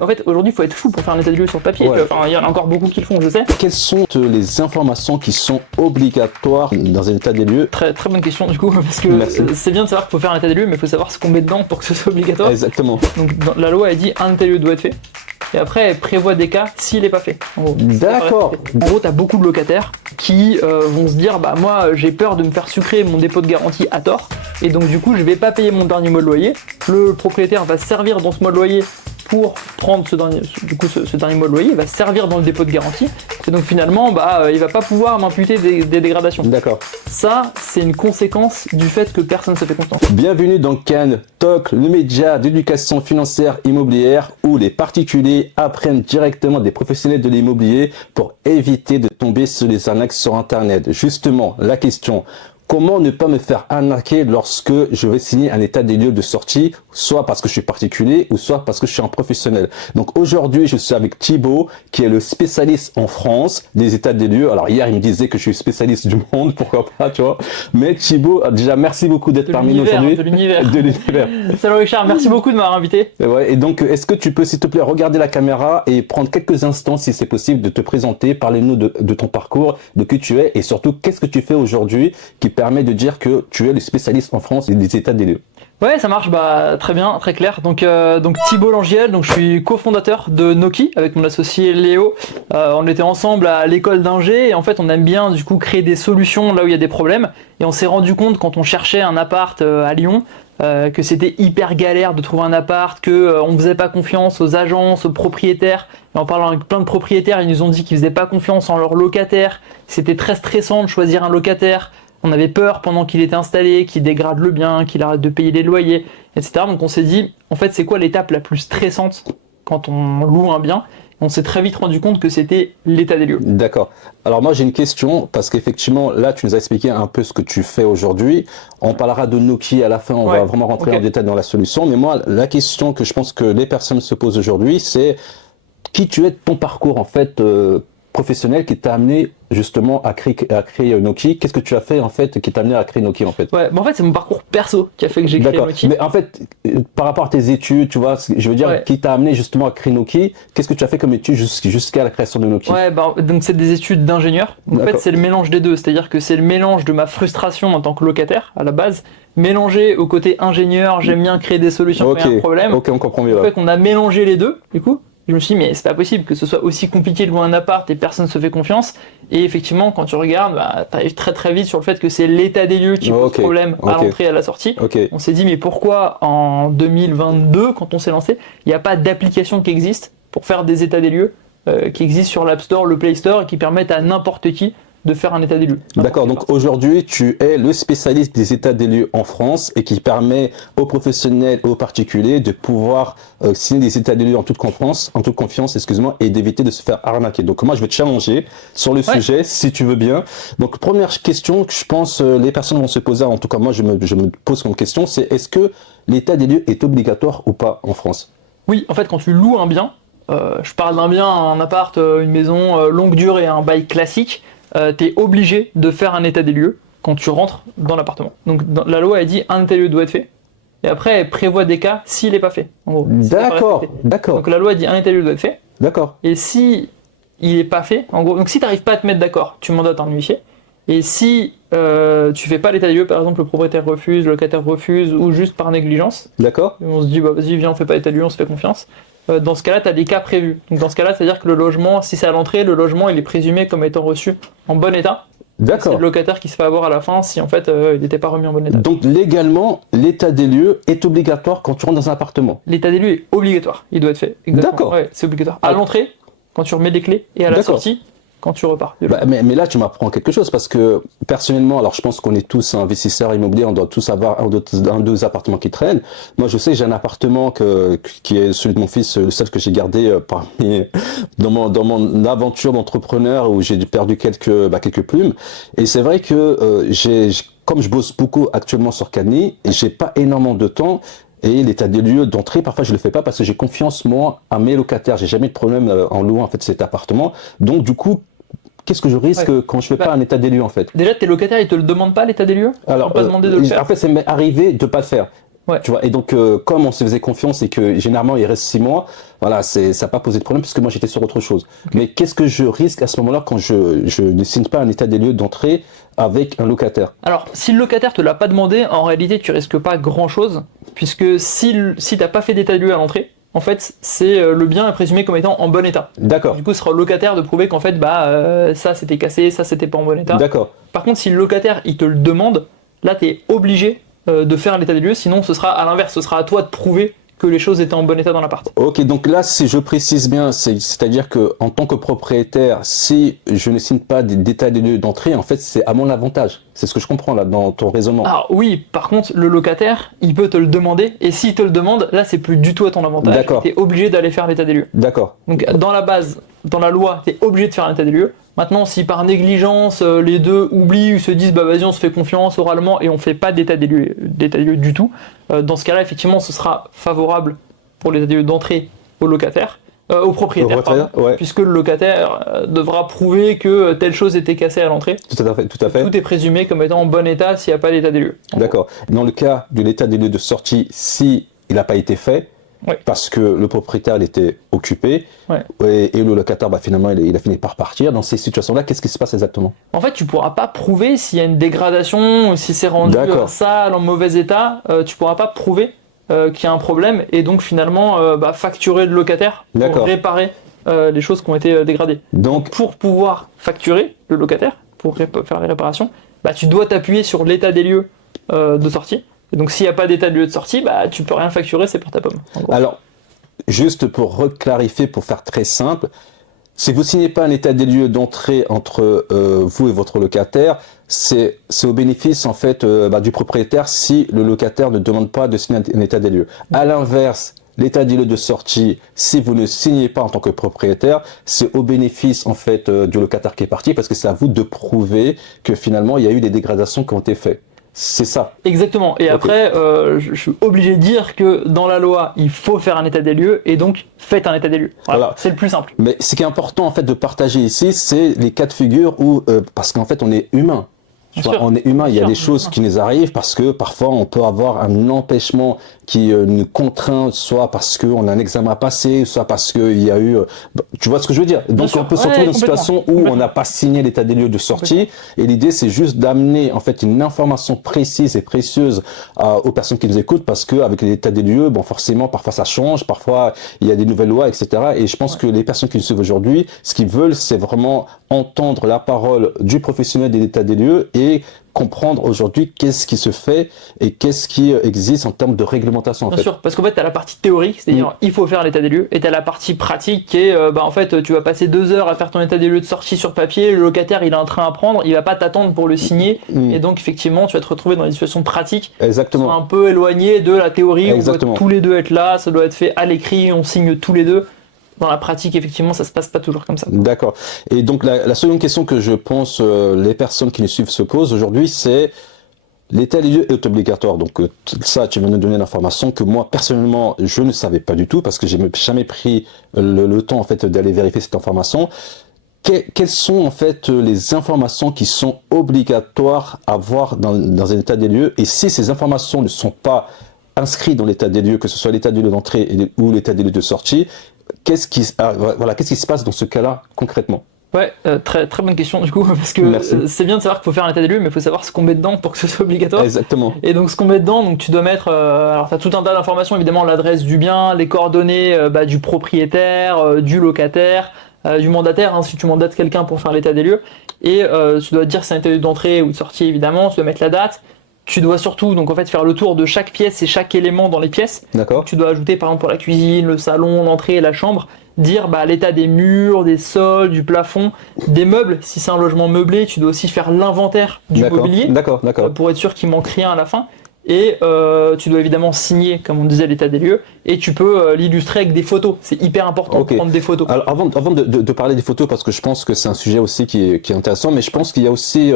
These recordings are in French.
En fait, aujourd'hui, il faut être fou pour faire un état des lieux sur le papier. Ouais. Enfin, il y en a encore beaucoup qui le font, je sais. Quelles sont les informations qui sont obligatoires dans un état des lieux? Très, très bonne question, du coup, parce que Merci. c'est bien de savoir qu'il faut faire un état des lieux, mais il faut savoir ce qu'on met dedans pour que ce soit obligatoire. Exactement. Donc, la loi, elle dit un état des lieux doit être fait. Et après, elle prévoit des cas s'il n'est pas fait. En gros. D'accord. En gros, tu as beaucoup de locataires qui vont se dire bah moi j'ai peur de me faire sucrer mon dépôt de garantie à tort et donc du coup je vais pas payer mon dernier mois de loyer. Le propriétaire va se servir dans ce mois de loyer pour prendre ce dernier mois de loyer, il va se servir dans le dépôt de garantie et donc finalement il va pas pouvoir m'imputer des dégradations. D'accord. Ça, c'est une conséquence du fait que personne ne se fait confiance. Bienvenue dans Can Talk, le média d'éducation financière immobilière où les particuliers apprennent directement des professionnels de l'immobilier pour éviter de tomber sur les arnaques sur Internet. Justement, la question: comment ne pas me faire arnaquer lorsque je vais signer un état des lieux de sortie, soit parce que je suis particulier ou soit parce que je suis un professionnel. Donc aujourd'hui, je suis avec Thibaut, qui est le spécialiste en France des états des lieux. Alors hier, il me disait que je suis spécialiste du monde, pourquoi pas, tu vois. Mais Thibaut, déjà, merci beaucoup d'être parmi nous aujourd'hui. De l'univers. De l'univers. Salut Richard, merci beaucoup de m'avoir invité. Et ouais, et donc, est-ce que tu peux, s'il te plaît, regarder la caméra et prendre quelques instants, si c'est possible, de te présenter, parler-nous de ton parcours, de qui tu es et surtout, qu'est-ce que tu fais aujourd'hui qui permet de dire que tu es le spécialiste en France des états des lieux. Ouais, ça marche, très bien, très clair. Donc Thibaut Langiel, donc je suis cofondateur de Noki avec mon associé Léo. On était ensemble à l'école d'ingé et en fait on aime bien du coup créer des solutions là où il y a des problèmes. Et on s'est rendu compte quand on cherchait un appart à Lyon que c'était hyper galère de trouver un appart, que on faisait pas confiance aux agences, aux propriétaires. Et en parlant avec plein de propriétaires, ils nous ont dit qu'ils faisaient pas confiance en leurs locataires. C'était très stressant de choisir un locataire. On avait peur pendant qu'il était installé, qu'il dégrade le bien, qu'il arrête de payer les loyers, etc. Donc on s'est dit, en fait, c'est quoi l'étape la plus stressante quand on loue un bien? On s'est très vite rendu compte que c'était l'état des lieux. D'accord. Alors moi j'ai une question, parce qu'effectivement là tu nous as expliqué un peu ce que tu fais aujourd'hui. On parlera de Noki à la fin, on va vraiment rentrer en détail dans la solution. Mais moi la question que je pense que les personnes se posent aujourd'hui, c'est qui tu es de ton parcours en fait professionnel qui t'a amené justement à créer Noki. Qu'est-ce que tu as fait en fait qui t'a amené à créer Noki en fait? Ouais, en fait c'est mon parcours perso qui a fait que j'ai créé Noki. Mais en fait, par rapport à tes études, tu vois, je veux dire, qui t'a amené justement à créer Noki, qu'est-ce que tu as fait comme études jusqu'à la création de Noki? Ouais, donc c'est des études d'ingénieur. En fait c'est le mélange des deux, c'est-à-dire que c'est le mélange de ma frustration en tant que locataire à la base, mélangé au côté ingénieur, j'aime bien créer des solutions quand il y a un problème. Ok, on comprend mieux. En fait qu'on a mélangé les deux, du coup. Je me suis dit, mais c'est pas possible que ce soit aussi compliqué de louer un appart et personne ne se fait confiance. Et effectivement, quand tu regardes, t'arrives très très vite sur le fait que c'est l'état des lieux qui pose problème à l'entrée et à la sortie. On s'est dit, mais pourquoi en 2022, quand on s'est lancé, il n'y a pas d'application qui existe pour faire des états des lieux qui existent sur l'App Store, le Play Store et qui permettent à n'importe qui de faire un état des lieux. D'accord, donc aujourd'hui tu es le spécialiste des états des lieux en France et qui permet aux professionnels et aux particuliers de pouvoir signer des états des lieux en toute confiance, excuse-moi, et d'éviter de se faire arnaquer. Donc moi je vais te challenger sur le sujet si tu veux bien. Donc première question que je pense les personnes vont se poser, en tout cas moi je me pose comme question, c'est est-ce que l'état des lieux est obligatoire ou pas en France? Oui, en fait quand tu loues un bien, je parle d'un bien, un appart, une maison longue durée, un bail classique, tu es obligé de faire un état des lieux quand tu rentres dans l'appartement. Donc la loi elle dit un état des lieux doit être fait. Et après elle prévoit des cas s'il n'est pas fait. En gros, d'accord. Donc la loi dit un état des lieux doit être fait. D'accord. Et si il n'est pas fait, en gros, donc si tu n'arrives pas à te mettre d'accord, tu mandates un huissier. Et si tu fais pas l'état des lieux, par exemple le propriétaire refuse, le locataire refuse ou juste par négligence. D'accord. On se dit vas-y viens on fait pas l'état des lieux, on se fait confiance. Dans ce cas-là, tu as des cas prévus. Donc dans ce cas-là, c'est-à-dire que le logement, si c'est à l'entrée, le logement il est présumé comme étant reçu en bon état. D'accord. C'est le locataire qui se fait avoir à la fin si en fait il n'était pas remis en bon état. Donc légalement, l'état des lieux est obligatoire quand tu rentres dans un appartement. L'état des lieux est obligatoire, il doit être fait. D'accord. Ouais, c'est obligatoire. À l'entrée, quand tu remets les clés, et à la sortie, quand tu repars. Mais là, tu m'apprends quelque chose parce que personnellement, alors je pense qu'on est tous investisseurs immobiliers, on doit tous avoir un ou deux appartements qui traînent. Moi, je sais que j'ai un appartement qui est celui de mon fils, le seul que j'ai gardé dans mon aventure d'entrepreneur où j'ai perdu quelques plumes. Et c'est vrai que comme je bosse beaucoup actuellement sur Cagny, j'ai pas énormément de temps. Et l'état des lieux d'entrée, parfois je le fais pas parce que j'ai confiance moi à mes locataires. J'ai jamais eu de problème en louant en fait cet appartement. Donc du coup, qu'est-ce que je risque quand je fais pas un état des lieux en fait? Déjà tes locataires ils te le demandent pas l'état des lieux? Alors pas demandé de le faire. en fait c'est arrivé de pas le faire. Ouais. Tu vois, et donc, comme on se faisait confiance et que généralement il reste 6 mois, voilà, ça n'a pas posé de problème puisque moi j'étais sur autre chose. Mais qu'est-ce que je risque à ce moment-là quand je ne signe pas un état des lieux d'entrée avec un locataire? Alors, si le locataire te l'a pas demandé, en réalité, tu risques pas grand-chose, puisque si t'as pas fait d'état des lieux à l'entrée, en fait, c'est le bien est présumé comme étant en bon état. D'accord, Du coup, ce sera au locataire de prouver qu'en fait, ça c'était cassé, ça c'était pas en bon état. d'accord. Par contre, si le locataire il te le demande, là, tu es obligé de faire l'état des lieux, sinon ce sera à l'inverse, ce sera à toi de prouver que les choses étaient en bon état dans l'appart. Ok, donc là, si je précise bien, c'est-à-dire que en tant que propriétaire, si je ne signe pas d'état des lieux d'entrée, en fait, c'est à mon avantage. C'est ce que je comprends là dans ton raisonnement. Alors oui, par contre, le locataire, il peut te le demander, et s'il te le demande, là, c'est plus du tout à ton avantage. D'accord. Tu es obligé d'aller faire l'état des lieux. D'accord, Donc dans la base, dans la loi, tu es obligé de faire un état des lieux. Maintenant, si par négligence, les deux oublient ou se disent bah vas-y on se fait confiance oralement et on fait pas d'état des lieux du tout, dans ce cas-là, effectivement, ce sera favorable pour l'état des lieux d'entrée au locataire, au propriétaire, pardon, ouais. puisque le locataire devra prouver que telle chose était cassée à l'entrée. Tout à fait, tout à fait. Tout est présumé comme étant en bon état s'il n'y a pas d'état des lieux. D'accord. Dans le cas de l'état des lieux de sortie, si il n'a pas été fait, Ouais. parce que le propriétaire il était occupé, Ouais. et le locataire, finalement, il a fini par partir, dans ces situations-là, qu'est-ce qui se passe exactement? En fait, tu pourras pas prouver s'il y a une dégradation, si c'est rendu D'accord. sale, en mauvais état, tu pourras pas prouver qu'il y a un problème et donc finalement facturer le locataire pour D'accord. réparer les choses qui ont été dégradées. Donc, Pour pouvoir facturer le locataire, pour faire les réparations, tu dois t'appuyer sur l'état des lieux de sortie. Et donc s'il n'y a pas d'état des lieux de sortie, tu peux rien facturer, c'est pour ta pomme. En gros. alors, juste pour reclarifier, pour faire très simple, si vous signez pas un état des lieux d'entrée entre vous et votre locataire, c'est au bénéfice en fait du propriétaire si le locataire ne demande pas de signer un état des lieux. À l'inverse, l'état des lieux de sortie, si vous ne signez pas en tant que propriétaire, c'est au bénéfice en fait du locataire qui est parti parce que c'est à vous de prouver que finalement il y a eu des dégradations qui ont été faites. C'est ça. Exactement. Et après, je suis obligé de dire que dans la loi, il faut faire un état des lieux et donc faites un état des lieux. Voilà. C'est le plus simple. Mais ce qui est important en fait de partager ici, c'est les cas de figure où parce qu'en fait on est humain. On est humain, il y a des choses qui nous arrivent parce que parfois on peut avoir un empêchement qui nous contraint, soit parce qu'on a un examen à passer, soit parce qu'il y a eu... tu vois ce que je veux dire? Donc on peut se retrouver dans une situation où on n'a pas signé l'état des lieux de sortie et l'idée c'est juste d'amener en fait une information précise et précieuse aux personnes qui nous écoutent parce qu'avec l'état des lieux, forcément parfois ça change, parfois il y a des nouvelles lois, etc. Et je pense que les personnes qui nous suivent aujourd'hui, ce qu'ils veulent c'est vraiment entendre la parole du professionnel de l'état des lieux et comprendre aujourd'hui qu'est-ce qui se fait et qu'est-ce qui existe en termes de réglementation. Bien sûr, parce qu'en fait, tu as la partie théorique, c'est-à-dire il faut faire l'état des lieux, et tu as la partie pratique qui est, en fait, tu vas passer 2 heures à faire ton état des lieux de sortie sur papier, le locataire, il a un train à prendre, il va pas t'attendre pour le signer, et donc effectivement, tu vas te retrouver dans des situations pratiques Exactement. qui sont un peu éloignées de la théorie, Exactement. où on doit tous les deux être là, ça doit être fait à l'écrit, on signe tous les deux. Dans la pratique, effectivement, ça se passe pas toujours comme ça. D'accord. Et donc, la seconde question que je pense les personnes qui nous suivent se posent aujourd'hui, c'est l'état des lieux est obligatoire. Donc, ça, tu viens de donner l'information que moi, personnellement, je ne savais pas du tout parce que j'ai jamais pris le temps, en fait, d'aller vérifier cette information. Quelles sont, en fait, les informations qui sont obligatoires à voir dans un état des lieux? Et si ces informations ne sont pas inscrites dans l'état des lieux, que ce soit l'état des lieux d'entrée ou l'état des lieux de sortie, qu'est-ce qui se passe dans ce cas-là concrètement? Ouais, très très bonne question du coup, parce que c'est bien de savoir qu'il faut faire un état des lieux, mais il faut savoir ce qu'on met dedans pour que ce soit obligatoire. Exactement. Et donc ce qu'on met dedans, donc tu dois mettre, alors tu as tout un tas d'informations, évidemment l'adresse du bien, les coordonnées du propriétaire, du locataire, du mandataire, hein, si tu mandates quelqu'un pour faire l'état des lieux, et tu dois dire si c'est un état des lieux d'entrée ou de sortie évidemment, tu dois mettre la date. Tu dois surtout donc en fait faire le tour de chaque pièce et chaque élément dans les pièces. D'accord. Tu dois ajouter par exemple pour la cuisine, le salon, l'entrée et la chambre, dire l'état des murs, des sols, du plafond, des meubles. Si c'est un logement meublé, tu dois aussi faire l'inventaire du mobilier. D'accord. Pour être sûr qu'il manque rien à la fin. Et tu dois évidemment signer, comme on disait, l'état des lieux, et tu peux l'illustrer avec des photos. C'est hyper important de prendre des photos. Alors avant de parler des photos, parce que je pense que c'est un sujet aussi qui est intéressant, mais je pense qu'il y a aussi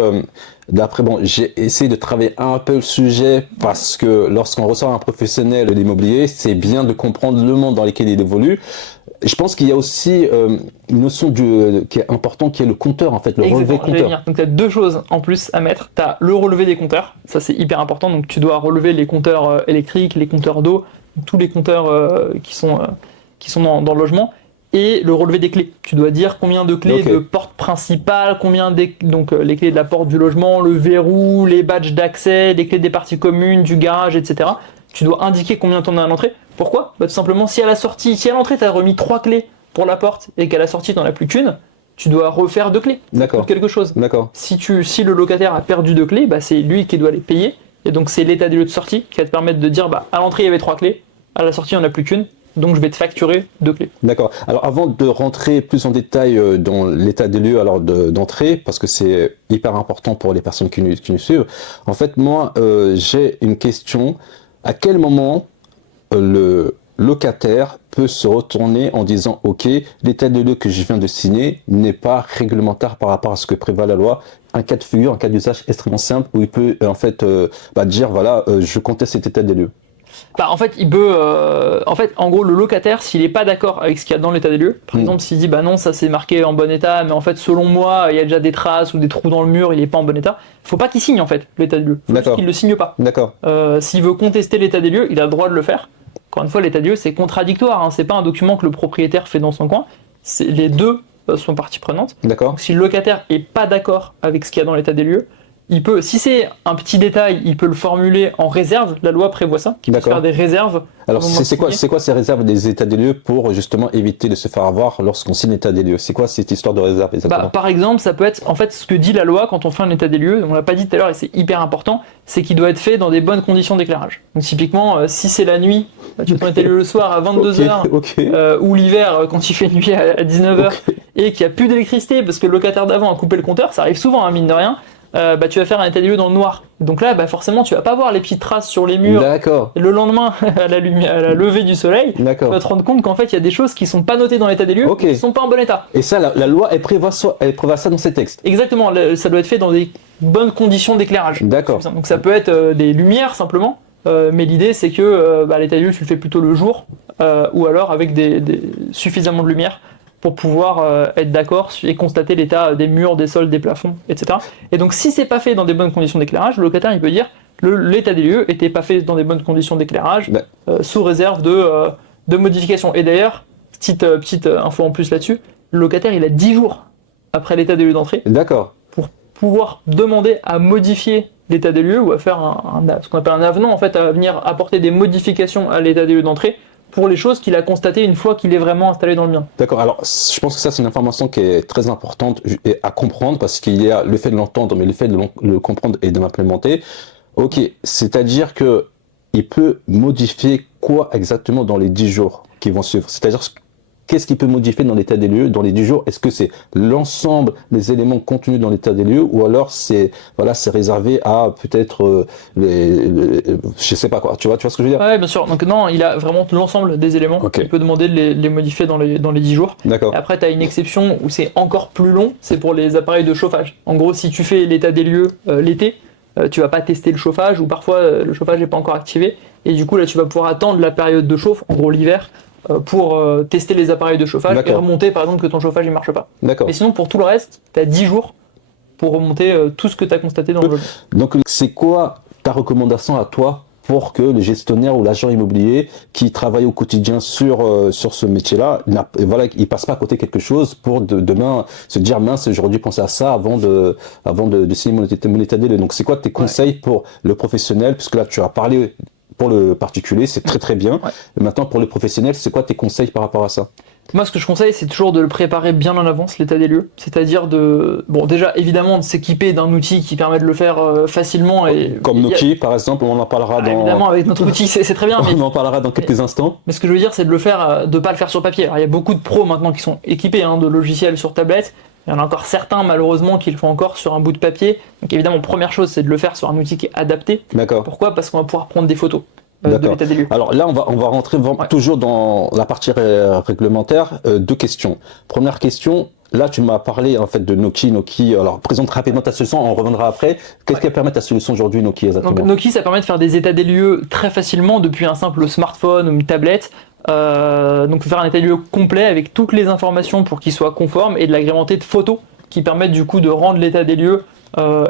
d'après, bon, j'ai essayé de travailler un peu le sujet parce que lorsqu'on ressort un professionnel de l'immobilier, c'est bien de comprendre le monde dans lequel il évolue. Je pense qu'il y a aussi une notion qui est importante, qui est le compteur, en fait, le relevé compteur. Donc tu as deux choses en plus à mettre. Tu as le relevé des compteurs, ça c'est hyper important. Donc tu dois relever les compteurs électriques, les compteurs d'eau, tous les compteurs qui sont dans le logement. Et le relevé des clés. Tu dois dire combien de clés de porte principale, donc les clés de la porte du logement, le verrou, les badges d'accès, les clés des parties communes, du garage, etc. Tu dois indiquer combien tu en as à l'entrée. Pourquoi ? Tout simplement, si à l'entrée, tu as remis 3 clés pour la porte et qu'à la sortie, tu n'en as plus qu'une, tu dois refaire 2 clés. D'accord. Quelque chose. D'accord. Si le locataire a perdu 2 clés, c'est lui qui doit les payer. Et donc, c'est l'état des lieux de sortie qui va te permettre de dire, à l'entrée, il y avait 3 clés, à la sortie, il n'y en a plus qu'une. Donc je vais te facturer 2 clés. D'accord. Alors avant de rentrer plus en détail dans l'état des lieux d'entrée, parce que c'est hyper important pour les personnes qui nous suivent, en fait moi j'ai une question. À quel moment le locataire peut se retourner en disant ok, l'état des lieux que je viens de signer n'est pas réglementaire par rapport à ce que prévoit la loi? Un cas de figure, un cas d'usage extrêmement simple où il peut dire voilà, je conteste cet état des lieux. En fait, il peut. En gros, le locataire, s'il n'est pas d'accord avec ce qu'il y a dans l'état des lieux, par exemple, s'il dit non, ça c'est marqué en bon état, mais en fait, selon moi, il y a déjà des traces ou des trous dans le mur, il n'est pas en bon état, il faut pas qu'il signe en fait l'état des lieux. Il faut juste qu'il le signe pas. D'accord. S'il veut contester l'état des lieux, il a le droit de le faire. Encore une fois, l'état des lieux, c'est contradictoire. Hein. C'est pas un document que le propriétaire fait dans son coin. Les deux sont parties prenantes. D'accord. Donc, si le locataire est pas d'accord avec ce qu'il y a dans l'état des lieux, il peut, si c'est un petit détail, il peut le formuler en réserve. La loi prévoit ça, qu'il peut faire des réserves. Alors, c'est quoi ces réserves des états des lieux pour justement éviter de se faire avoir lorsqu'on signe l'état des lieux? C'est quoi cette histoire de réserve exactement? Par exemple, ça peut être, en fait, ce que dit la loi quand on fait un état des lieux, on l'a pas dit tout à l'heure et c'est hyper important, c'est qu'il doit être fait dans des bonnes conditions d'éclairage. Donc typiquement, si c'est la nuit, tu fais un état des lieux le soir à 22h, ou l'hiver quand il fait nuit à 19h, et qu'il n'y a plus d'électricité parce que le locataire d'avant a coupé le compteur, ça arrive souvent, hein, mine de rien. Tu vas faire un état des lieux dans le noir. Donc là, forcément, tu vas pas voir les petites traces sur les murs. D'accord. Et le lendemain, à la levée du soleil, tu vas te rendre compte qu'en fait, il y a des choses qui sont pas notées dans l'état des lieux, qui sont pas en bon état. Et ça, la loi, elle prévoit ça dans ses textes. Exactement. Ça doit être fait dans des bonnes conditions d'éclairage. D'accord. Donc ça peut être des lumières simplement, mais l'idée c'est que l'état des lieux, tu le fais plutôt le jour, ou alors avec suffisamment de lumière pour pouvoir être d'accord et constater l'état des murs, des sols, des plafonds, etc. Et donc si c'est pas fait dans des bonnes conditions d'éclairage, le locataire il peut dire l'état des lieux était pas fait dans des bonnes conditions d'éclairage, sous réserve de modification. Et d'ailleurs, petite info en plus là-dessus, le locataire il a 10 jours après l'état des lieux d'entrée pour pouvoir demander à modifier l'état des lieux ou à faire ce qu'on appelle un avenant, en fait, à venir apporter des modifications à l'état des lieux d'entrée pour les choses qu'il a constatées une fois qu'il est vraiment installé dans le bien. D'accord, alors je pense que ça c'est une information qui est très importante à comprendre parce qu'il y a le fait de l'entendre mais le fait de le comprendre et de l'implémenter. Ok, c'est-à-dire que il peut modifier quoi exactement dans les 10 jours qui vont suivre? C'est-à-dire qu'est-ce qu'il peut modifier dans l'état des lieux dans les 10 jours? Est-ce que c'est l'ensemble des éléments contenus dans l'état des lieux ou alors c'est réservé à peut-être je sais pas quoi. Tu vois ce que je veux dire? Ouais, bien sûr. Donc non, il a vraiment l'ensemble des éléments. Il peut demander de les modifier dans les 10 jours. D'accord. Et après, tu as une exception où c'est encore plus long, c'est pour les appareils de chauffage. En gros, si tu fais l'état des lieux l'été, tu vas pas tester le chauffage ou parfois le chauffage n'est pas encore activé et du coup là tu vas pouvoir attendre la période de chauffe, en gros l'hiver, pour tester les appareils de chauffage et remonter par exemple que ton chauffage il marche pas. Mais sinon pour tout le reste, tu as 10 jours pour remonter tout ce que tu as constaté dans le logement. Donc c'est quoi ta recommandation à toi pour que le gestionnaire ou l'agent immobilier qui travaille au quotidien sur ce métier-là, il passe pas à côté quelque chose pour demain se dire mince, j'aurais dû penser à ça avant de signer mon état des lieux. Donc c'est quoi tes conseils pour le professionnel, puisque là tu as parlé pour le particulier, c'est très très bien. Et maintenant pour le professionnel, c'est quoi tes conseils par rapport à ça? Moi, ce que je conseille, c'est toujours de le préparer bien en avance, l'état des lieux. C'est-à-dire déjà, évidemment, de s'équiper d'un outil qui permet de le faire facilement. Comme Noki, par exemple, on en parlera dans... Évidemment, avec notre outil, c'est très bien. On en parlera dans quelques instants. Mais ce que je veux dire, c'est de pas le faire sur papier. Alors, il y a beaucoup de pros maintenant qui sont équipés de logiciels sur tablette. Il y en a encore certains, malheureusement, qui le font encore sur un bout de papier. Donc, évidemment, première chose, c'est de le faire sur un outil qui est adapté. D'accord. Pourquoi ? Parce qu'on va pouvoir prendre des photos. de D'accord. l'état des lieux. Alors là, on va rentrer Ouais. toujours dans la partie réglementaire. Deux questions. Première question. Là, tu m'as parlé en fait de Noki. Noki, alors présente rapidement ta solution, on reviendra après. Qu'est-ce Ouais. qui permet ta solution aujourd'hui, Noki, exactement? Donc Noki, ça permet de faire des états des lieux très facilement depuis un simple smartphone ou une tablette. Donc faire un état des lieux complet avec toutes les informations pour qu'il soit conforme et de l'agrémenter de photos qui permettent du coup de rendre l'état des lieux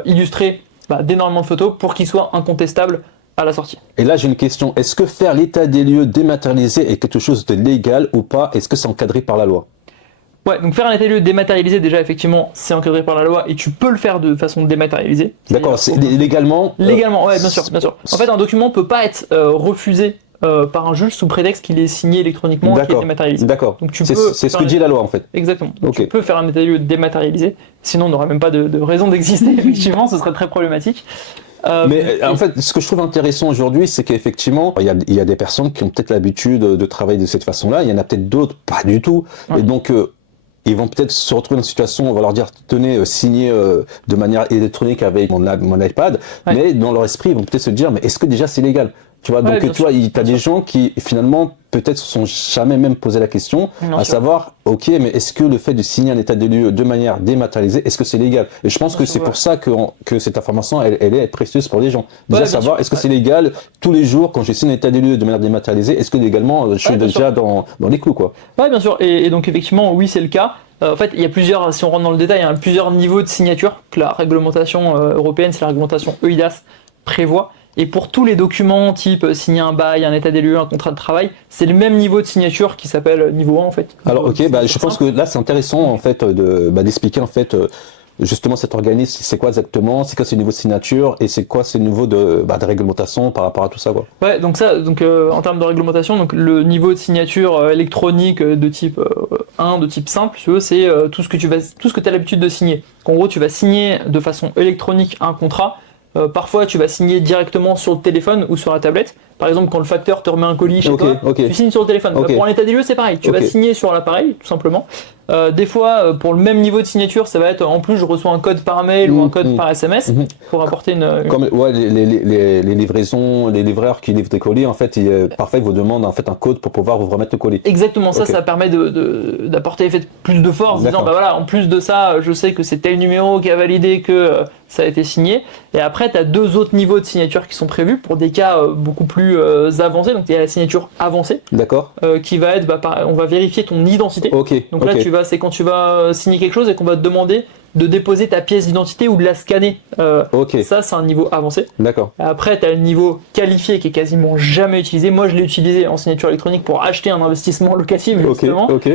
illustré d'énormément de photos pour qu'il soit incontestable à la sortie. Et là, j'ai une question. Est-ce que faire l'état des lieux dématérialisé est quelque chose de légal ou pas? Est-ce que c'est encadré par la loi? Ouais, donc faire un état des lieux dématérialisé, déjà effectivement, c'est encadré par la loi et tu peux le faire de façon dématérialisée. D'accord, c'est légalement. Légalement, ouais, bien sûr, bien sûr. En fait, un document peut pas être refusé par un juge sous prétexte qu'il est signé électroniquement et qu'il est D'accord. dématérialisé. D'accord. Donc tu C'est peux ce faire que un- dit la loi en fait. Exactement. Donc Ok. tu peux faire un état des lieux dématérialisé, sinon on n'aurait même pas de raison d'exister, effectivement, ce serait très problématique. Mais en fait, ce que je trouve intéressant aujourd'hui, c'est qu'effectivement, il y a des personnes qui ont peut-être l'habitude de travailler de cette façon-là. Il y en a peut-être d'autres, pas du tout. Ouais. Et donc, ils vont peut-être se retrouver dans une situation, on va leur dire, tenez, signez de manière électronique avec mon iPad. Ouais. Mais dans leur esprit, ils vont peut-être se dire, mais est-ce que déjà c'est légal? Tu vois, Ouais, donc bien tu vois, sûr, t'as bien des gens qui finalement peut-être se sont jamais même posé la question, Bien à sûr. savoir, ok, mais est-ce que le fait de signer un état des lieux de manière dématérialisée, est-ce que c'est légal? Et je pense Bien que sûr, c'est ouais. pour ça que cette information, elle est précieuse pour les gens. Déjà Ouais, bien savoir, sûr, est-ce que ouais. c'est légal tous les jours quand je signe un état des lieux de manière dématérialisée, est-ce que légalement je suis Ouais, bien déjà sûr. dans les clous, quoi? Ouais, bien sûr. Et donc effectivement, oui, c'est le cas. En fait, il y a plusieurs, si on rentre dans le détail, il y a plusieurs niveaux de signature que la réglementation européenne, c'est la réglementation EIDAS, prévoit. Et pour tous les documents, type signer un bail, un état des lieux, un contrat de travail, c'est le même niveau de signature qui s'appelle niveau 1 en fait. Alors, ok, bah, je Signature pense que simple. là, c'est intéressant, en fait, d'expliquer, en fait, justement, cet organisme, c'est quoi exactement, c'est quoi ce niveau de signature, et c'est quoi ce niveau de réglementation par rapport à tout ça, quoi. Ouais, donc ça, donc en termes de réglementation, donc le niveau de signature électronique de type 1, de type simple, si tu veux, c'est tout ce que tu as l'habitude de signer. En gros, tu vas signer de façon électronique un contrat. Parfois, tu vas signer directement sur le téléphone ou sur la tablette. Par exemple, quand le facteur te remet un colis chez Ok, toi, ok. tu signes sur le téléphone. Ok. Pour un état des lieux, c'est pareil. Tu vas Ok. signer sur l'appareil, tout simplement. Des fois, pour le même niveau de signature, ça va être en plus, je reçois un code par mail ou un code par SMS Mhm. pour apporter une. Comme ouais, les livraisons, les livreurs qui livrent des colis, en fait, parfois ils vous demandent en fait un code pour pouvoir vous remettre le colis. Exactement, ça, Ok. ça permet d'apporter plus de force, disant D'accord. bah voilà, en plus de ça, je sais que c'est tel numéro qui a validé que ça a été signé. Et après, tu as deux autres niveaux de signature qui sont prévus pour des cas beaucoup plus avancés. Donc, il y a la signature avancée D'accord. qui va être, on va vérifier ton identité. Ok. Donc ok. là, c'est quand tu vas signer quelque chose et qu'on va te demander de déposer ta pièce d'identité ou de la scanner. Ok. Ça, c'est un niveau avancé. D'accord. Après, tu as le niveau qualifié qui est quasiment jamais utilisé. Moi, je l'ai utilisé en signature électronique pour acheter un investissement locatif, Ok. justement. Ok.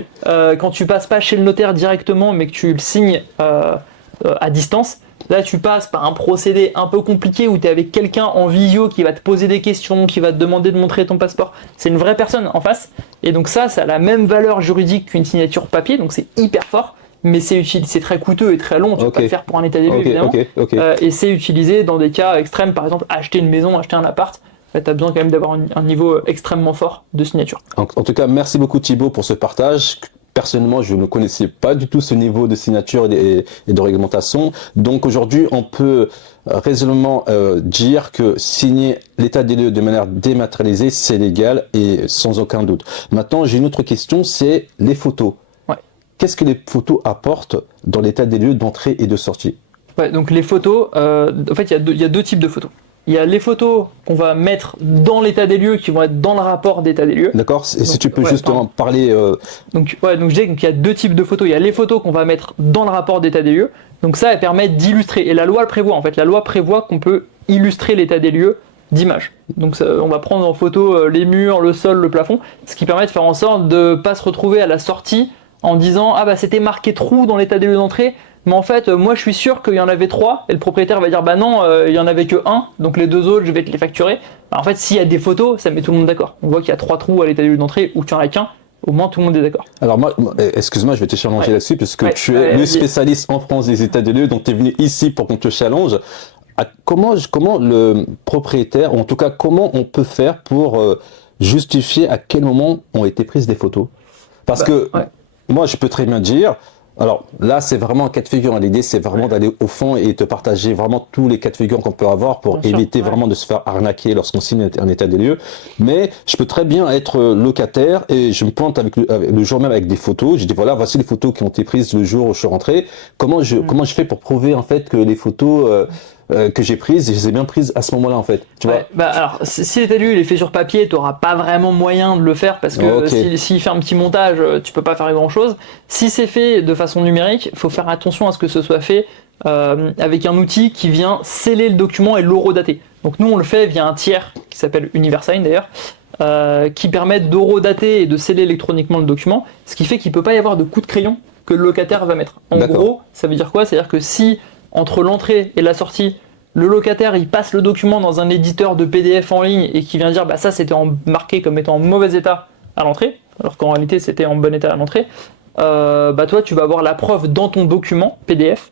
Quand tu passes pas chez le notaire directement, mais que tu le signes à distance, là, tu passes par un procédé un peu compliqué où tu es avec quelqu'un en visio qui va te poser des questions, qui va te demander de montrer ton passeport. C'est une vraie personne en face. Et donc ça a la même valeur juridique qu'une signature papier, donc c'est hyper fort. Mais c'est très coûteux et très long, tu peux pas le faire pour un état des lieux, Ok. évidemment. Ok. Et c'est utilisé dans des cas extrêmes, par exemple acheter une maison, acheter un appart. Tu as besoin quand même d'avoir un niveau extrêmement fort de signature. En tout cas, merci beaucoup Thibaut pour ce partage. Personnellement, je ne connaissais pas du tout ce niveau de signature et de réglementation. Donc aujourd'hui, on peut raisonnablement dire que signer l'état des lieux de manière dématérialisée, c'est légal et sans aucun doute. Maintenant, j'ai une autre question, c'est les photos. Ouais. Qu'est-ce que les photos apportent dans l'état des lieux d'entrée et de sortie? Ouais, donc les photos, en fait, il y a deux types de photos. Il y a les photos qu'on va mettre dans l'état des lieux, qui vont être dans le rapport d'état des lieux. D'accord. Si Donc, tu peux ouais, justement parler. Donc je disais qu'il y a deux types de photos. Il y a les photos qu'on va mettre dans le rapport d'état des lieux. Donc ça, elle permet d'illustrer. Et la loi le prévoit, en fait. La loi prévoit qu'on peut illustrer l'état des lieux d'images. Donc ça, on va prendre en photo les murs, le sol, le plafond, ce qui permet de faire en sorte de ne pas se retrouver à la sortie en disant « Ah bah c'était marqué trou dans l'état des lieux d'entrée ». Mais en fait, moi je suis sûr qu'il y en avait 3, et le propriétaire va dire bah non, il y en avait que 1, donc les 2 autres je vais te les facturer. Bah, en fait, s'il y a des photos, ça met tout le monde d'accord. On voit qu'il y a 3 trous à l'état des lieux d'entrée ou qu'il n'y en a qu'un, au moins tout le monde est d'accord. Alors moi, excuse-moi, je vais te challenger Ouais. là-dessus parce que Ouais, tu es le spécialiste en France des états des lieux, donc tu es venu ici pour qu'on te challenge. Comment le propriétaire, ou en tout cas comment on peut faire pour justifier à quel moment ont été prises des photos? Parce que ouais. moi, je peux très bien dire, Alors là, c'est vraiment un cas de figure. L'idée, c'est vraiment d'aller au fond et de partager vraiment tous les cas de figure qu'on peut avoir pour Bien sûr, éviter ouais. vraiment de se faire arnaquer lorsqu'on signe un état des lieux. Mais je peux très bien être locataire et je me pointe avec le jour même avec des photos. Je dis voilà, voici les photos qui ont été prises le jour où je suis rentré. Comment je fais pour prouver en fait que les photos que j'ai prises, je les ai bien prises à ce moment-là en fait. Tu vois? Ouais, bah alors, si l'état des lieux il est fait sur papier, t'auras pas vraiment moyen de le faire parce que Ok. s'il fait un petit montage, tu peux pas faire grand chose. Si c'est fait de façon numérique, faut faire attention à ce que ce soit fait avec un outil qui vient sceller le document et l'horodater. Donc nous on le fait via un tiers qui s'appelle Universign d'ailleurs, qui permet d'horodater et de sceller électroniquement le document, ce qui fait qu'il peut pas y avoir de coup de crayon que le locataire va mettre. En D'accord. gros, ça veut dire quoi? C'est-à-dire que si entre l'entrée et la sortie, le locataire il passe le document dans un éditeur de PDF en ligne et qui vient dire bah ça c'était marqué comme étant en mauvais état à l'entrée, alors qu'en réalité c'était en bon état à l'entrée, bah toi tu vas avoir la preuve dans ton document PDF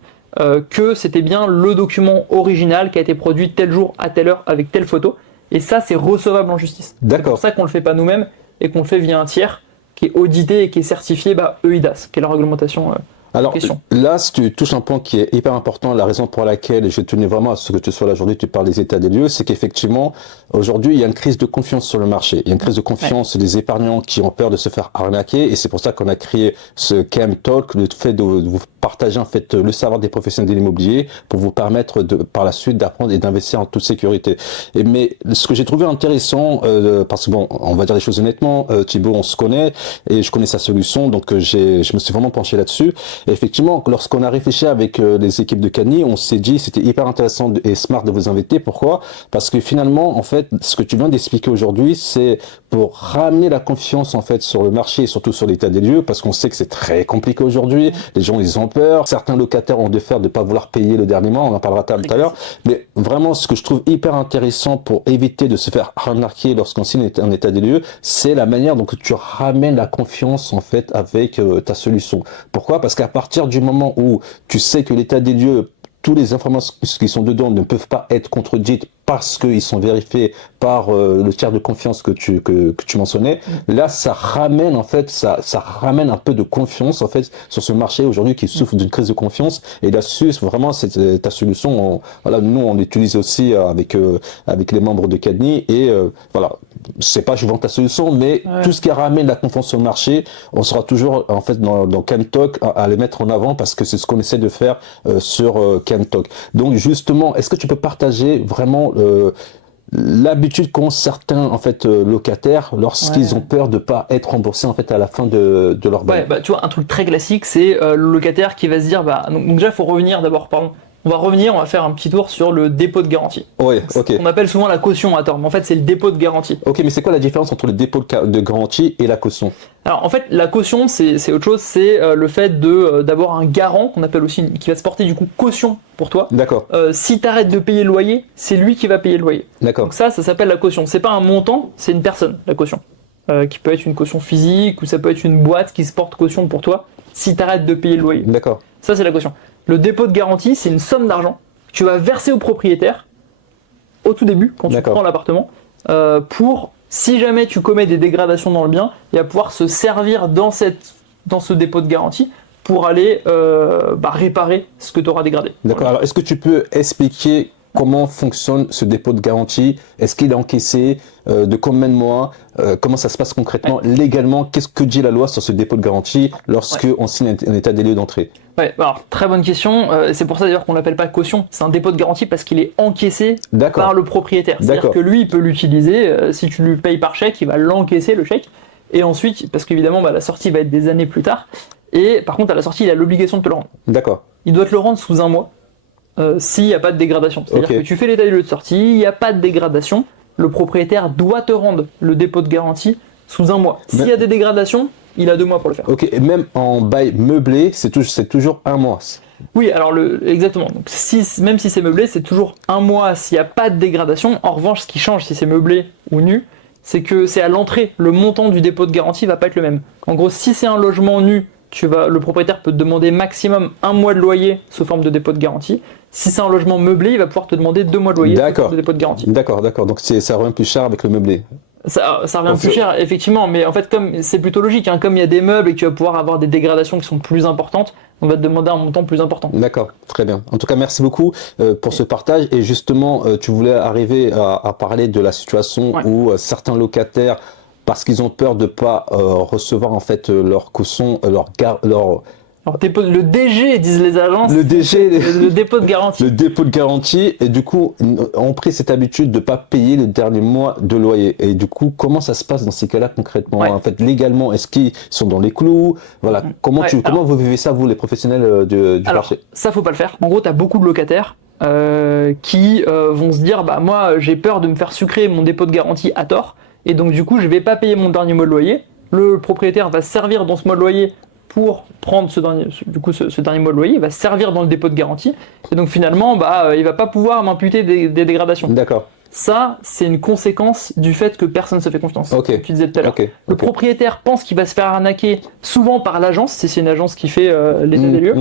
que c'était bien le document original qui a été produit tel jour à telle heure avec telle photo, et ça c'est recevable en justice. C'est D'accord. pour ça qu'on le fait pas nous-mêmes et qu'on le fait via un tiers qui est audité et qui est certifié EIDAS, qui est la réglementation en Alors question. là, si tu touches un point qui est hyper important, la raison pour laquelle je tenais vraiment à ce que tu sois là aujourd'hui, tu parles des états des lieux, c'est qu'effectivement, aujourd'hui, il y a une crise de confiance sur le marché. Il y a une crise de confiance des épargnants qui ont peur de se faire arnaquer, et c'est pour ça qu'on a créé ce Cam Talk, le fait de vous partager en fait le savoir des professionnels de l'immobilier pour vous permettre de, par la suite d'apprendre et d'investir en toute sécurité. Mais ce que j'ai trouvé intéressant, parce que bon, on va dire les choses honnêtement, Thibaut, on se connaît et je connais sa solution, donc je me suis vraiment penché là-dessus. Et effectivement, lorsqu'on a réfléchi avec les équipes de Cagny, on s'est dit c'était hyper intéressant et smart de vous inviter. Pourquoi? Parce que finalement, en fait, ce que tu viens d'expliquer aujourd'hui, c'est pour ramener la confiance en fait sur le marché et surtout sur l'état des lieux, parce qu'on sait que c'est très compliqué aujourd'hui. Les gens, ils ont peur. Certains locataires ont de pas vouloir payer le dernier mois. On en parlera tout à l'heure. Mais vraiment, ce que je trouve hyper intéressant pour éviter de se faire arnaquer lorsqu'on signe un état des lieux, c'est la manière dont tu ramènes la confiance en fait avec ta solution. Pourquoi? Parce qu'à partir du moment où tu sais que l'état des lieux, toutes les informations qui sont dedans ne peuvent pas être contredites parce qu'ils sont vérifiés par le tiers de confiance que tu mentionnais. Là, ça ramène en fait, ça ramène un peu de confiance en fait sur ce marché aujourd'hui qui souffre d'une crise de confiance. Et là-dessus, vraiment, c'est ta solution. Voilà, nous on l'utilise aussi avec les membres de Cagny et voilà. Je sais pas, je vends ta solution, mais tout ce qui ramène la confiance sur le marché, on sera toujours en fait dans Camtalk à les mettre en avant parce que c'est ce qu'on essaie de faire sur Camtalk. Donc justement, est-ce que tu peux partager vraiment l'habitude qu'ont certains en fait locataires lorsqu'ils ont peur de pas être remboursés en fait à la fin de leur bail? Ouais, bah tu vois, un truc très classique, c'est le locataire qui va se dire, bah donc déjà, il faut revenir d'abord, pardon. On va faire un petit tour sur le dépôt de garantie. Ouais, ok. On appelle souvent la caution à tort, mais en fait, c'est le dépôt de garantie. Ok, mais c'est quoi la différence entre le dépôt de garantie et la caution? Alors en fait, la caution, c'est autre chose, c'est le fait d'avoir un garant, qu'on appelle aussi, qui va se porter du coup caution pour toi. D'accord, Si tu arrêtes de payer le loyer, c'est lui qui va payer le loyer. d'accord, Donc ça s'appelle la caution. C'est pas un montant, c'est une personne, la caution. Qui peut être une caution physique, ou ça peut être une boîte qui se porte caution pour toi, si tu arrêtes de payer le loyer. d'accord, Ça, c'est la caution. Le dépôt de garantie, c'est une somme d'argent que tu vas verser au propriétaire au tout début, quand tu prends l'appartement, pour, si jamais tu commets des dégradations dans le bien, il va pouvoir se servir dans ce dépôt de garantie pour aller réparer ce que tu auras dégradé. d'accord. Voilà. Alors, est-ce que tu peux expliquer comment fonctionne ce dépôt de garantie? Est-ce qu'il est encaissé? De combien de mois? Comment ça se passe concrètement? Légalement, qu'est-ce que dit la loi sur ce dépôt de garantie lorsque on signe un état des lieux d'entrée? Ouais, alors très bonne question. C'est pour ça d'ailleurs qu'on l'appelle pas caution. C'est un dépôt de garantie parce qu'il est encaissé par le propriétaire. C'est-à-dire que lui, il peut l'utiliser. Si tu lui payes par chèque, il va l'encaisser le chèque. Et ensuite, parce qu'évidemment, la sortie va être des années plus tard. Et par contre, à la sortie, il a l'obligation de te le rendre. D'accord. Il doit te le rendre sous un mois s'il n'y a pas de dégradation. C'est-à-dire que tu fais l'état des lieux de sortie, il n'y a pas de dégradation. Le propriétaire doit te rendre le dépôt de garantie sous un mois. S'il y a des dégradations, il a 2 mois pour le faire. Ok, et même en bail meublé, c'est toujours un mois. Oui, alors exactement. Donc, même si c'est meublé, c'est toujours un mois s'il n'y a pas de dégradation. En revanche, ce qui change si c'est meublé ou nu, c'est que c'est à l'entrée. Le montant du dépôt de garantie va pas être le même. En gros, si c'est un logement nu, le propriétaire peut te demander maximum 1 mois de loyer sous forme de dépôt de garantie. Si c'est un logement meublé, il va pouvoir te demander 2 mois de loyer sous forme de dépôt de garantie. D'accord. Donc ça revient plus cher avec le meublé. Ça revient plus cher, effectivement, mais en fait, comme c'est plutôt logique, hein, comme il y a des meubles et que tu vas pouvoir avoir des dégradations qui sont plus importantes, on va te demander un montant plus important. D'accord, très bien. En tout cas, merci beaucoup pour ce partage. Et justement, tu voulais arriver à parler de la situation où certains locataires, parce qu'ils ont peur de pas recevoir en fait leur caution, Alors, le DG, disent les agences, le dépôt de garantie. Le dépôt de garantie, et du coup, ont pris cette habitude de pas payer le dernier mois de loyer. Et du coup, comment ça se passe dans ces cas-là concrètement? En fait, légalement, est-ce qu'ils sont dans les clous? Voilà. Comment vous vivez ça, vous, les professionnels du marché? Ça, faut pas le faire. En gros, tu as beaucoup de locataires qui vont se dire, bah, moi, j'ai peur de me faire sucrer mon dépôt de garantie à tort. Et donc, du coup, je vais pas payer mon dernier mois de loyer. Le propriétaire va se servir dans ce mois de loyer pour prendre ce dernier mois de loyer, il va servir dans le dépôt de garantie, et donc finalement, il va pas pouvoir m'imputer des dégradations. D'accord. Ça, c'est une conséquence du fait que personne ne se fait confiance. Comme tu disais tout à l'heure. Le propriétaire pense qu'il va se faire arnaquer souvent par l'agence, si c'est une agence qui fait l'état des lieux.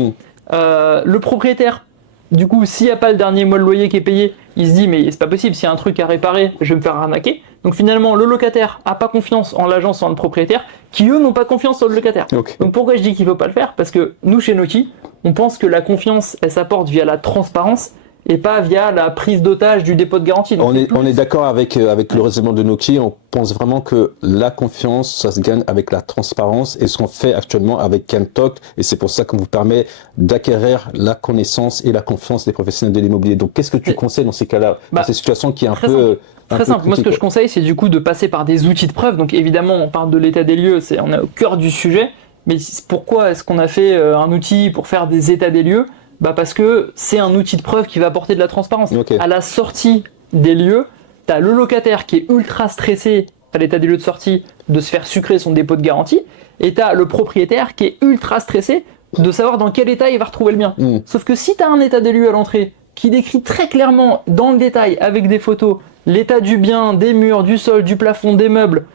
Le propriétaire, du coup, s'il n'y a pas le dernier mois de loyer qui est payé, il se dit mais c'est pas possible, s'il y a un truc à réparer, je vais me faire arnaquer. Donc finalement, le locataire a pas confiance en l'agence, en le propriétaire, qui eux n'ont pas confiance en le locataire. Donc pourquoi je dis qu'il faut pas le faire? Parce que nous, chez Noki, on pense que la confiance, elle s'apporte via la transparence et pas via la prise d'otage du dépôt de garantie. Donc on est d'accord avec le raisonnement de Noki. On pense vraiment que la confiance, ça se gagne avec la transparence, et ce qu'on fait actuellement avec Kentok, et c'est pour ça qu'on vous permet d'acquérir la connaissance et la confiance des professionnels de l'immobilier. Donc qu'est-ce que tu conseilles dans ces cas-là, dans ces situations qui est un peu... Très simple. Moi, ce que je conseille, c'est du coup de passer par des outils de preuve. Donc évidemment, on parle de l'état des lieux, on est au cœur du sujet. Mais pourquoi est-ce qu'on a fait un outil pour faire des états des lieux? Parce que c'est un outil de preuve qui va apporter de la transparence. À la sortie des lieux, tu as le locataire qui est ultra stressé à l'état des lieux de sortie de se faire sucrer son dépôt de garantie, et tu as le propriétaire qui est ultra stressé de savoir dans quel état il va retrouver le bien. Sauf que si tu as un état des lieux à l'entrée qui décrit très clairement dans le détail avec des photos l'état du bien, des murs, du sol, du plafond, des meubles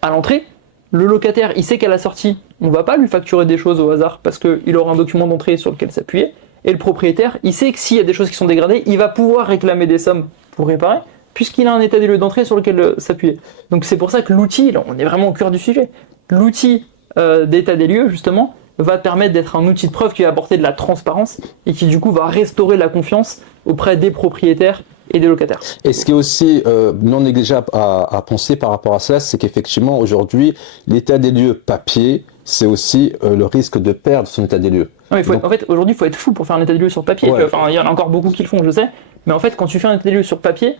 à l'entrée, le locataire, il sait qu'à la sortie, on va pas lui facturer des choses au hasard parce qu'il aura un document d'entrée sur lequel s'appuyer. Et le propriétaire, il sait que s'il y a des choses qui sont dégradées, il va pouvoir réclamer des sommes pour réparer, puisqu'il a un état des lieux d'entrée sur lequel s'appuyer. Donc c'est pour ça que l'outil, là, on est vraiment au cœur du sujet, l'outil d'état des lieux, justement, va permettre d'être un outil de preuve qui va apporter de la transparence et qui du coup va restaurer la confiance auprès des propriétaires et des locataires. Et ce qui est aussi non négligeable à penser par rapport à cela, c'est qu'effectivement aujourd'hui, l'état des lieux papier, c'est aussi le risque de perdre son état des lieux. Non, mais en fait, aujourd'hui, il faut être fou pour faire un état des lieux sur papier. Enfin, il y en a encore beaucoup qui le font, je sais. Mais en fait, quand tu fais un état des lieux sur papier,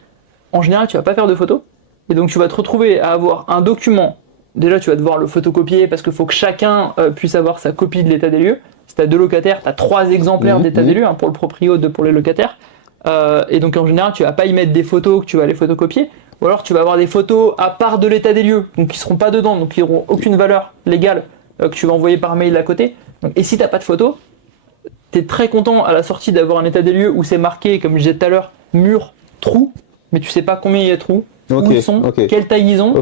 en général, tu vas pas faire de photos. Et donc, tu vas te retrouver à avoir un document. Déjà, tu vas devoir le photocopier parce qu'il faut que chacun puisse avoir sa copie de l'état des lieux. Si tu as 2 locataires, tu as 3 exemplaires d'état des lieux, pour le proprio, 2 pour les locataires. Et donc, en général, tu vas pas y mettre des photos que tu vas les photocopier. Ou alors, tu vas avoir des photos à part de l'état des lieux, donc qui seront pas dedans, donc qui n'auront aucune valeur légale que tu vas envoyer par mail à côté. Donc, et si tu n'as pas de photos, tu es très content à la sortie d'avoir un état des lieux où c'est marqué, comme je disais tout à l'heure, mur, trou, mais tu sais pas combien il y a de trous, où ils sont, quelle taille ils ont.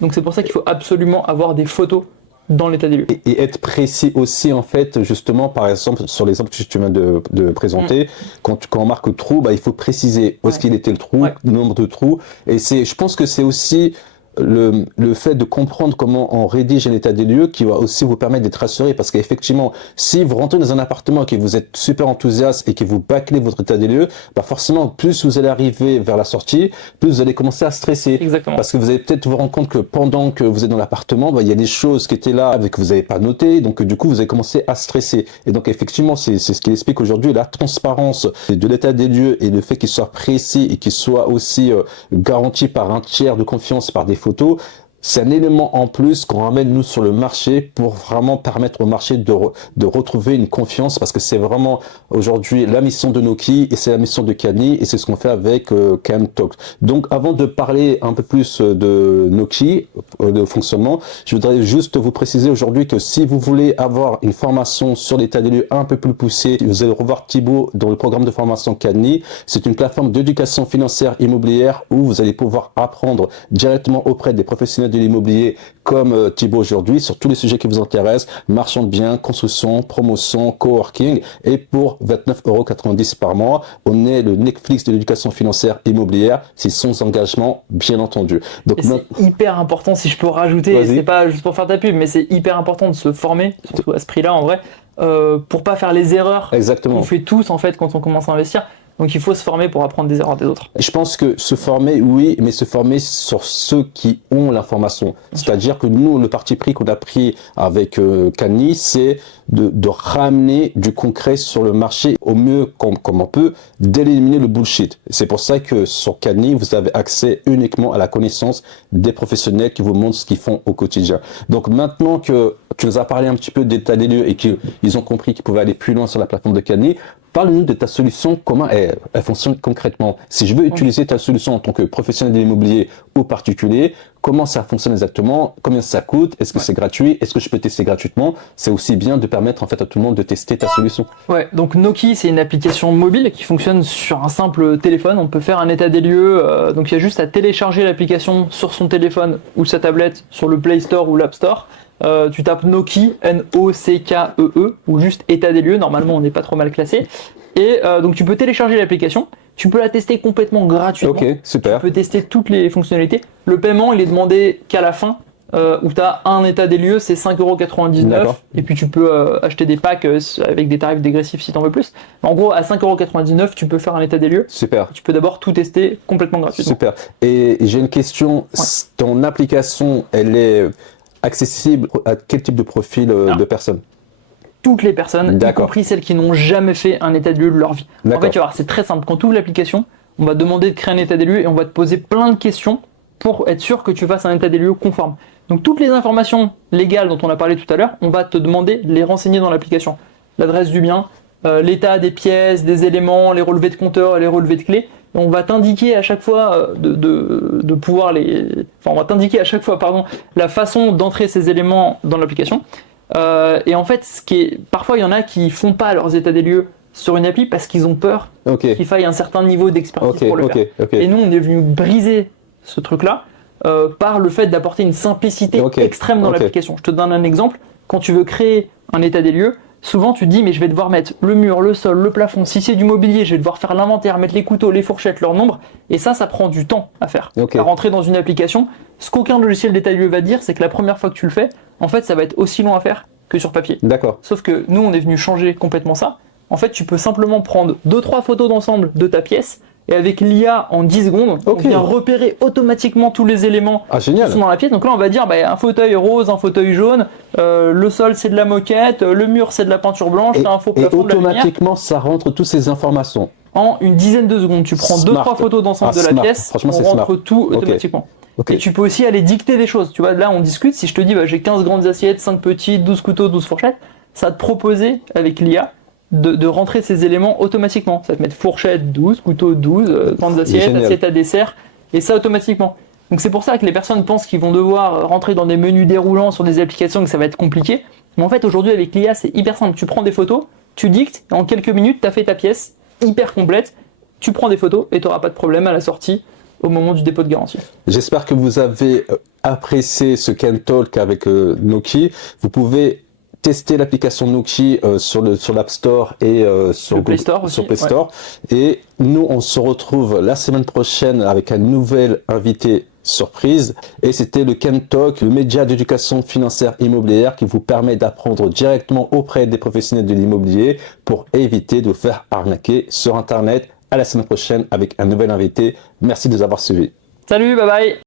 Donc c'est pour ça qu'il faut absolument avoir des photos dans l'état des lieux. Et être précis aussi, en fait, justement, par exemple, sur l'exemple que tu viens de présenter, quand on marque trou, il faut préciser où est-ce qu'il était le trou, le nombre de trous. Et je pense que c'est aussi le fait de comprendre comment on rédige un état des lieux qui va aussi vous permettre d'être rassuré, parce qu'effectivement, si vous rentrez dans un appartement et que vous êtes super enthousiaste et que vous bâclez votre état des lieux, forcément, plus vous allez arriver vers la sortie, plus vous allez commencer à stresser. Exactement. Parce que vous allez peut-être vous rendre compte que pendant que vous êtes dans l'appartement, il y a des choses qui étaient là que vous n'avez pas notées, donc du coup, vous allez commencer à stresser. Et donc, effectivement, c'est ce qui explique aujourd'hui la transparence de l'état des lieux et le fait qu'il soit précis et qu'il soit aussi garanti par un tiers de confiance, par des photos. C'est un élément en plus qu'on ramène nous sur le marché pour vraiment permettre au marché de retrouver une confiance, parce que c'est vraiment aujourd'hui la mission de Noki et c'est la mission de Kani, et c'est ce qu'on fait avec Kentok. Donc avant de parler un peu plus de Noki, de fonctionnement, je voudrais juste vous préciser aujourd'hui que si vous voulez avoir une formation sur l'état des lieux un peu plus poussée, vous allez revoir Thibaut dans le programme de formation Kani. C'est une plateforme d'éducation financière immobilière où vous allez pouvoir apprendre directement auprès des professionnels de l'immobilier comme Thibaut aujourd'hui sur tous les sujets qui vous intéressent, marchand de biens, construction, promotion, coworking, et pour 29,90 € par mois, on est le Netflix de l'éducation financière immobilière, c'est sans engagement, bien entendu. Donc, Et c'est hyper important, si je peux rajouter, c'est pas juste pour faire ta pub, mais c'est hyper important de se former, surtout à ce prix-là en vrai, pour pas faire les erreurs qu'on fait tous en fait quand on commence à investir. Donc il faut se former pour apprendre des erreurs des autres. Je pense que se former, oui, mais se former sur ceux qui ont l'information. C'est-à-dire que nous, le parti pris qu'on a pris avec Kani, c'est de ramener du concret sur le marché au mieux comme on peut, d'éliminer le bullshit. C'est pour ça que sur Kani, vous avez accès uniquement à la connaissance des professionnels qui vous montrent ce qu'ils font au quotidien. Donc maintenant que tu nous as parlé un petit peu d'état des lieux et qu'ils ont compris qu'ils pouvaient aller plus loin sur la plateforme de Kani, parle-nous de ta solution, comment elle fonctionne concrètement. Si je veux utiliser ta solution en tant que professionnel de l'immobilier ou particulier, comment ça fonctionne exactement, combien ça coûte, est-ce que c'est gratuit, est-ce que je peux tester gratuitement? C'est aussi bien de permettre en fait à tout le monde de tester ta solution. Ouais, donc Noki, c'est une application mobile qui fonctionne sur un simple téléphone. On peut faire un état des lieux, donc il y a juste à télécharger l'application sur son téléphone ou sa tablette sur le Play Store ou l'App Store. Tu tapes Noki, N-O-C-K-E-E, ou juste état des lieux, normalement on n'est pas trop mal classé. Et donc tu peux télécharger l'application, tu peux la tester complètement gratuitement. Ok, super. Tu peux tester toutes les fonctionnalités. Le paiement, il est demandé qu'à la fin, où tu as un état des lieux, c'est 5,99 €. Et puis tu peux acheter des packs avec des tarifs dégressifs si tu en veux plus. Mais en gros, à 5,99 €, tu peux faire un état des lieux. Super. Tu peux d'abord tout tester complètement gratuitement. Super. Et j'ai une question. Ouais. Ton application, elle est accessible à quel type de profil de personnes? Toutes les personnes, y compris celles qui n'ont jamais fait un état des lieux de leur vie. En fait, tu vas voir, c'est très simple. Quand tu ouvres l'application, on va te demander de créer un état des lieux et on va te poser plein de questions pour être sûr que tu fasses un état des lieux conforme. Donc toutes les informations légales dont on a parlé tout à l'heure, on va te demander de les renseigner dans l'application. L'adresse du bien, l'état des pièces, des éléments, les relevés de compteur et les relevés de clés. Et on va t'indiquer à chaque fois de pouvoir les... Enfin, on va t'indiquer à chaque fois, pardon, la façon d'entrer ces éléments dans l'application. Et en fait, parfois il y en a qui font pas leurs états des lieux sur une appli parce qu'ils ont peur qu'il faille un certain niveau d'expertise pour le faire. Et nous, on est venu briser ce truc-là par le fait d'apporter une simplicité extrême dans l'application. Je te donne un exemple. Quand tu veux créer un état des lieux, souvent tu te dis mais je vais devoir mettre le mur, le sol, le plafond. Si c'est du mobilier, je vais devoir faire l'inventaire, mettre les couteaux, les fourchettes, leur nombre. Et ça prend du temps à faire. À rentrer dans une application. Ce qu'aucun logiciel d'état des lieux va dire, c'est que la première fois que tu le fais, en fait, ça va être aussi long à faire que sur papier. D'accord. Sauf que nous, on est venu changer complètement ça. En fait, tu peux simplement prendre 2-3 photos d'ensemble de ta pièce et avec l'IA en 10 secondes, on vient repérer automatiquement tous les éléments qui sont dans la pièce. Donc là, on va dire un fauteuil rose, un fauteuil jaune, le sol c'est de la moquette, le mur c'est de la peinture blanche, un faux plafond, de la lumière. Automatiquement, ça rentre toutes ces informations. En une dizaine de secondes, tu prends 2-3 photos d'ensemble de la pièce, on rentre tout automatiquement. Et tu peux aussi aller dicter des choses. Tu vois, là on discute, si je te dis j'ai 15 grandes assiettes, 5 petites, 12 couteaux, 12 fourchettes, ça va te proposer avec l'IA de rentrer ces éléments automatiquement. Ça va te mettre fourchette 12, couteau 12, grandes assiettes, assiette à dessert, et ça automatiquement. Donc c'est pour ça que les personnes pensent qu'ils vont devoir rentrer dans des menus déroulants sur des applications, que ça va être compliqué. Mais en fait aujourd'hui avec l'IA c'est hyper simple. Tu prends des photos, tu dictes, et en quelques minutes tu as fait ta pièce hyper complète, tu prends des photos et tu n'auras pas de problème à la sortie au moment du dépôt de garantie. J'espère que vous avez apprécié ce Ken Talk avec Noki. Vous pouvez tester l'application Noki sur l'App Store et sur Play Store. Et nous, on se retrouve la semaine prochaine avec un nouvel invité surprise. Et c'était le Ken Talk, le média d'éducation financière immobilière qui vous permet d'apprendre directement auprès des professionnels de l'immobilier pour éviter de vous faire arnaquer sur Internet. À la semaine prochaine avec un nouvel invité. Merci de nous avoir suivis. Salut, bye bye.